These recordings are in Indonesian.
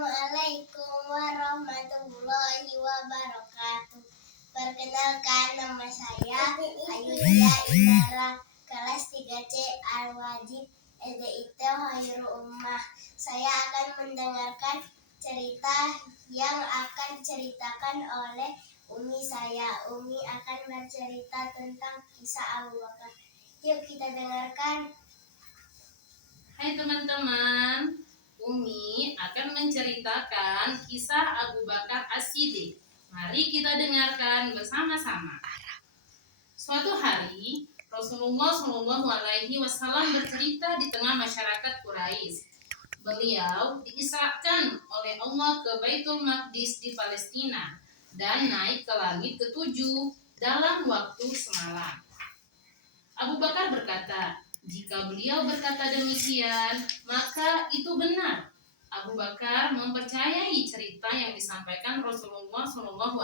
Assalamualaikum warahmatullahi wabarakatuh. Perkenalkan, nama saya Ayunda Indara, kelas 3C Al-Wajid SDIT Khairul Ummah. Saya akan mendengarkan cerita yang akan diceritakan oleh Umi saya. Umi akan bercerita tentang kisah Abu Bakar. Yuk kita dengarkan. Hai teman-teman, Umi akan menceritakan kisah Abu Bakar As-Siddiq. Mari kita dengarkan bersama-sama. Suatu hari, Rasulullah SAW bercerita di tengah masyarakat Quraisy. Beliau diisrakan oleh Allah ke Baitul Maqdis di Palestina dan naik ke langit ketujuh dalam waktu semalam. Abu Bakar berkata, jika beliau berkata demikian, maka itu benar. Abu Bakar mempercayai cerita yang disampaikan Rasulullah SAW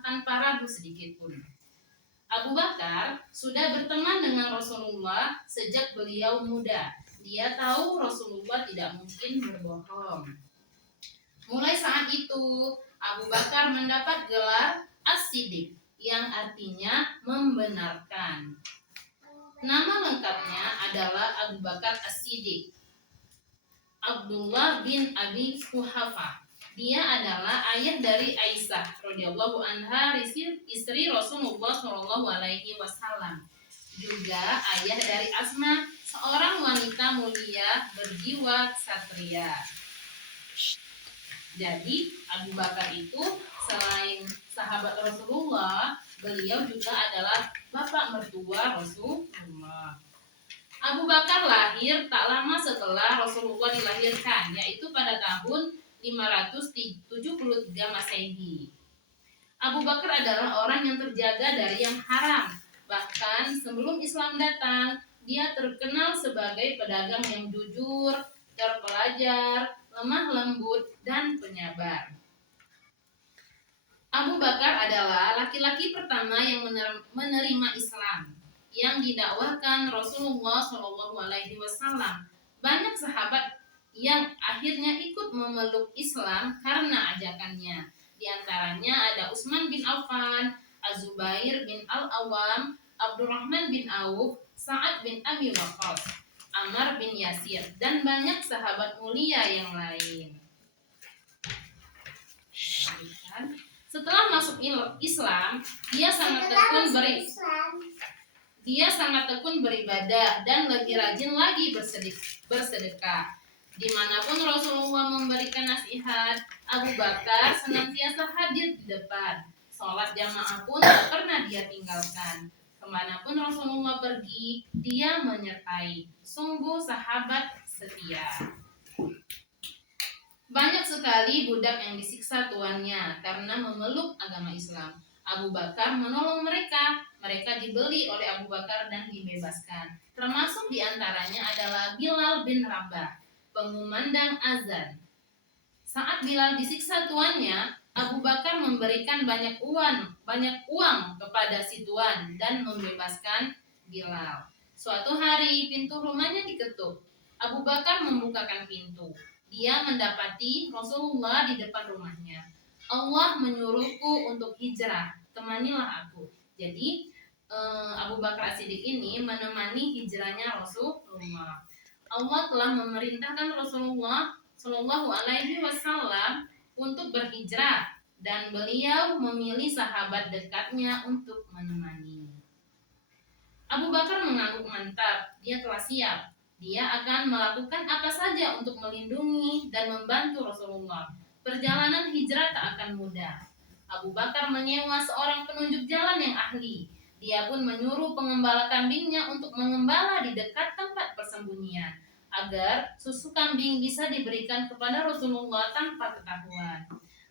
tanpa ragu sedikit pun. Abu Bakar sudah berteman dengan Rasulullah sejak beliau muda. Dia tahu Rasulullah tidak mungkin berbohong. Mulai saat itu, Abu Bakar mendapat gelar As-Siddiq, yang artinya membenarkan. Nama lengkapnya adalah Abu Bakar As-Siddiq Abdullah bin Abi Quhafah. Dia adalah ayah dari Aisyah radhiyallahu anha, istri Rasulullah SAW. Juga ayah dari Asma, seorang wanita mulia berjiwa ksatria. Jadi Abu Bakar itu selain sahabat Rasulullah, beliau juga adalah bapak mertua Rasulullah. Abu Bakar lahir tak lama setelah Rasulullah dilahirkan, yaitu pada tahun 573 Masehi. Abu Bakar adalah orang yang terjaga dari yang haram. Bahkan sebelum Islam datang, dia terkenal sebagai pedagang yang jujur, terpelajar, lemah lembut, dan penyabar. Abu Bakar adalah laki-laki pertama yang menerima Islam, yang didakwahkan Rasulullah SAW. Banyak sahabat yang akhirnya ikut memeluk Islam karena ajakannya. Di antaranya ada Utsman bin Affan, Az-Zubair bin Al-Awwam, Abdurrahman bin Auf, Sa'ad bin Abi Waqqas, Ammar bin Yasir, dan banyak sahabat mulia yang lain. Setelah masuk Islam, dia sangat tekun beribadah dan lebih rajin lagi bersedekah. Dimanapun Rasulullah memberikan nasihat, Abu Bakar senantiasa hadir di depan. Sholat jamaah pun tak pernah dia tinggalkan. Kemanapun Rasulullah pergi, dia menyertai. Sungguh sahabat setia. Banyak sekali budak yang disiksa tuannya karena memeluk agama Islam. Abu Bakar menolong mereka. Mereka dibeli oleh Abu Bakar dan dibebaskan. Termasuk diantaranya adalah Bilal bin Rabah, pengumandang azan. Saat Bilal disiksa tuannya, Abu Bakar memberikan banyak uang kepada si tuan dan membebaskan Bilal. Suatu hari pintu rumahnya diketuk. Abu Bakar membukakan pintu. Dia mendapati Rasulullah di depan rumahnya. Allah menyuruhku untuk hijrah, temanilah aku. Jadi Abu Bakar As-Siddiq ini menemani hijrahnya Rasulullah. Allah telah memerintahkan Rasulullah Shallallahu Alaihi Wasallam untuk berhijrah dan beliau memilih sahabat dekatnya untuk menemani. Abu Bakar mengangguk mantap, dia telah siap. Dia akan melakukan apa saja untuk melindungi dan membantu Rasulullah. Perjalanan hijrah tak akan mudah. Abu Bakar menyewa seorang penunjuk jalan yang ahli. Dia pun menyuruh pengembala kambingnya untuk mengembala di dekat tempat persembunyian, agar susu kambing bisa diberikan kepada Rasulullah tanpa ketahuan.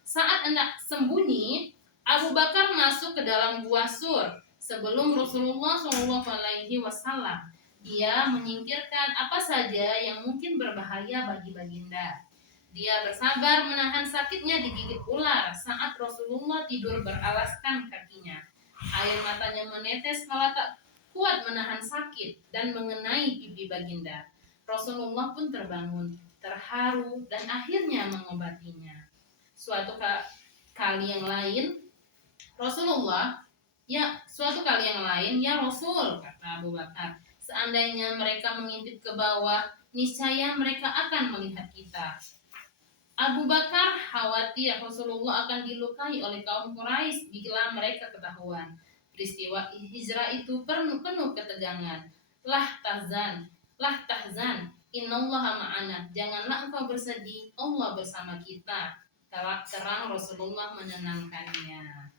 Saat hendak sembunyi, Abu Bakar masuk ke dalam gua Sur sebelum Rasulullah SAW. Dia menyingkirkan apa saja yang mungkin berbahaya bagi baginda. Dia bersabar menahan sakitnya digigit ular saat Rasulullah tidur beralaskan kakinya. Air matanya menetes kala tak kuat menahan sakit dan mengenai pipi baginda. Rasulullah pun terbangun. terharu, dan akhirnya mengobatinya. Suatu kali yang lain, suatu kali yang lain, ya Rasul, kata Abu Bakar, seandainya mereka mengintip ke bawah, niscaya mereka akan melihat kita. Abu Bakar khawatir Rasulullah akan dilukai oleh kaum Quraisy bila mereka ketahuan. Peristiwa hijrah itu penuh ketegangan. Lah tahzan, innallaha ma'ana. Janganlah engkau bersedih, Allah bersama kita. Terang Rasulullah menenangkannya.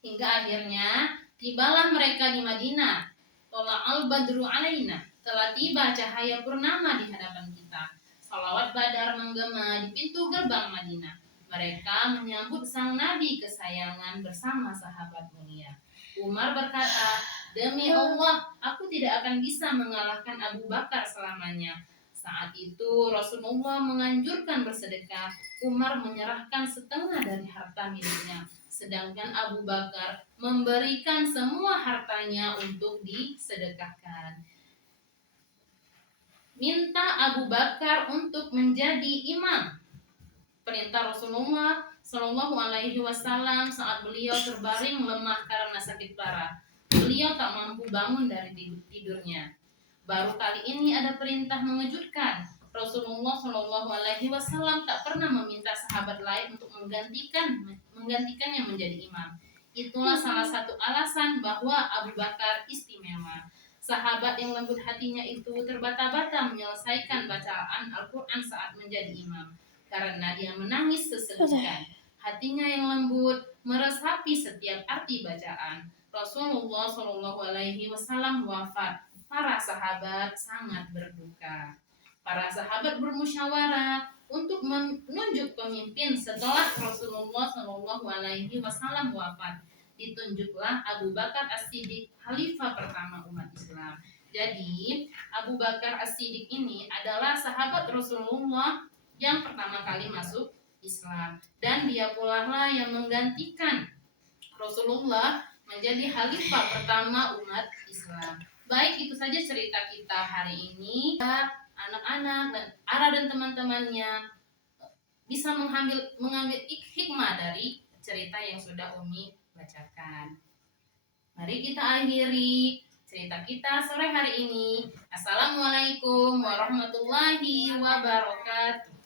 Hingga akhirnya tibalah mereka di Madinah. Tola'al badru alaina. Telah tiba cahaya purnama di hadapan kita. Salawat badar menggema di pintu gerbang Madinah. Mereka menyambut sang nabi kesayangan bersama sahabat mulia. Umar berkata, demi Allah, aku tidak akan bisa mengalahkan Abu Bakar selamanya. Saat itu Rasulullah menganjurkan bersedekah. Umar menyerahkan setengah dari harta miliknya, sedangkan Abu Bakar memberikan semua hartanya untuk disedekahkan. Minta Abu Bakar untuk menjadi imam. Perintah Rasulullah Shallallahu Alaihi Wasallam saat beliau terbaring lemah karena sakit parah. Beliau tak mampu bangun dari tidurnya. Baru kali ini ada perintah mengejutkan. Rasulullah Shallallahu Alaihi Wasallam tak pernah meminta sahabat lain untuk menggantikannya menjadi imam. Itulah salah satu alasan bahwa Abu Bakar istimewa. Sahabat yang lembut hatinya itu terbata-bata menyelesaikan bacaan Al-Quran saat menjadi imam, karena dia menangis sesedihan. Hatinya yang lembut meresapi setiap arti bacaan. Rasulullah Shallallahu Alaihi Wasallam wafat. Para sahabat sangat berduka. Para sahabat bermusyawarah untuk menunjuk pemimpin setelah Rasulullah Shallallahu Alaihi Wasallam wafat. Ditunjuklah Abu Bakar As-Siddiq, khalifah pertama umat Islam. Jadi Abu Bakar As-Siddiq ini adalah sahabat Rasulullah yang pertama kali masuk Islam, dan dia pula lah yang menggantikan Rasulullah menjadi khalifah pertama umat Islam. Baik, itu saja cerita kita hari ini. Anak-anak dan Ara dan teman-temannya bisa mengambil hikmah dari cerita yang sudah Umi bacakan. Mari kita akhiri cerita kita sore hari ini. Assalamualaikum warahmatullahi wabarakatuh.